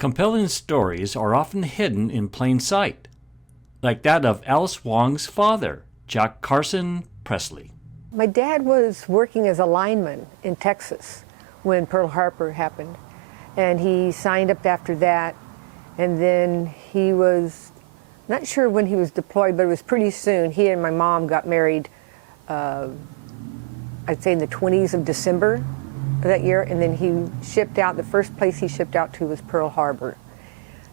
Compelling stories are often hidden in plain sight, like that of Alice Wong's father, Jack Carson Presley. My dad was working as a lineman in Texas when Pearl Harbor happened, and he signed up after that, and then he was not sure when he was deployed, but it was pretty soon. He and my mom got married, I'd say in the 20s of December of that year, and then he shipped out. The first place he shipped out to was Pearl Harbor,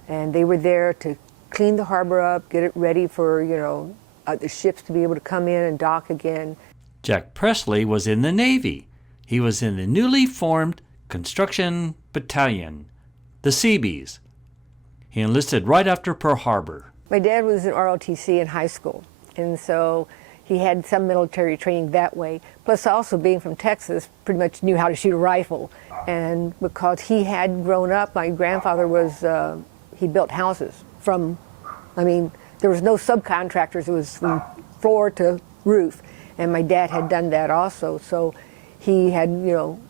and they were there to clean the harbor up, get it ready for, the ships to be able to come in and dock again. Jack Presley was in the Navy. He was in the newly formed Construction Battalion, the SeaBees. He enlisted right after Pearl Harbor. My dad was in ROTC in high school, and so he had some military training that way. Plus, also being from Texas, pretty much knew how to shoot a rifle. And because he had grown up, my grandfather was, he built houses from, there was no subcontractors. It was from floor to roof. And my dad had done that also, so he had,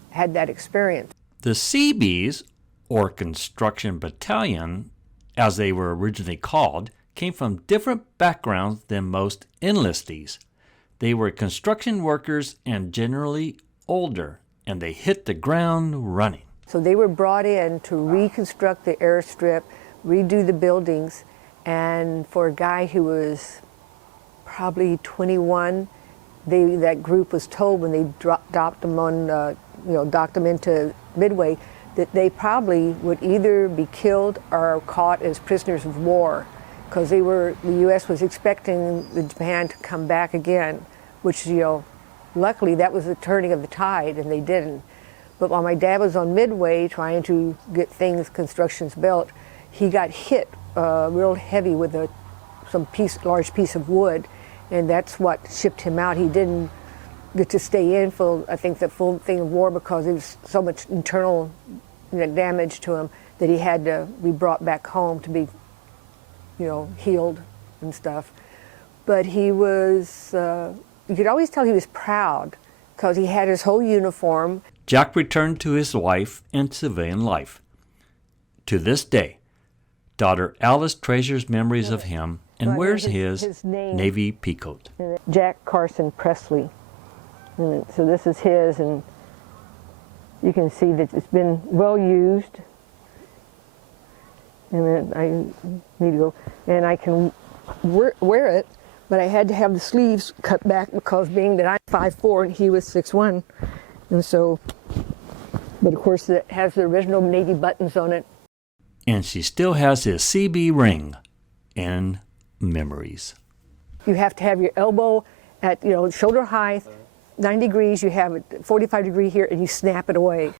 had that experience. The SeaBees, or Construction Battalion, as they were originally called, came from different backgrounds than most enlistees. They were construction workers and generally older, and they hit the ground running. So they were brought in to reconstruct the airstrip, redo the buildings, and for a guy who was probably 21, that group was told when they docked them into Midway, that they probably would either be killed or caught as prisoners of war, because the U.S. was expecting Japan to come back again, which, luckily that was the turning of the tide, and they didn't. But while my dad was on Midway trying to get constructions built, he got hit real heavy with large piece of wood, and that's what shipped him out. He didn't get to stay in for, I think, the full thing of war, because there was so much internal damage to him that he had to be brought back home to be, healed and stuff. But he was, you could always tell he was proud, because he had his whole uniform. Jack returned to his wife and civilian life. To this day, daughter Alice treasures memories of him and wears his Navy peacoat. Jack Carson Presley. And so this is his, and you can see that it's been well used. And then I need to go, and I can wear it, but I had to have the sleeves cut back, because being that I'm 5'4" and he was 6'1", and so, but of course it has the original Navy buttons on it. And she still has his CB ring in memories. You have to have your elbow at shoulder height, 9 degrees. You have it 45 degree here, and you snap it away.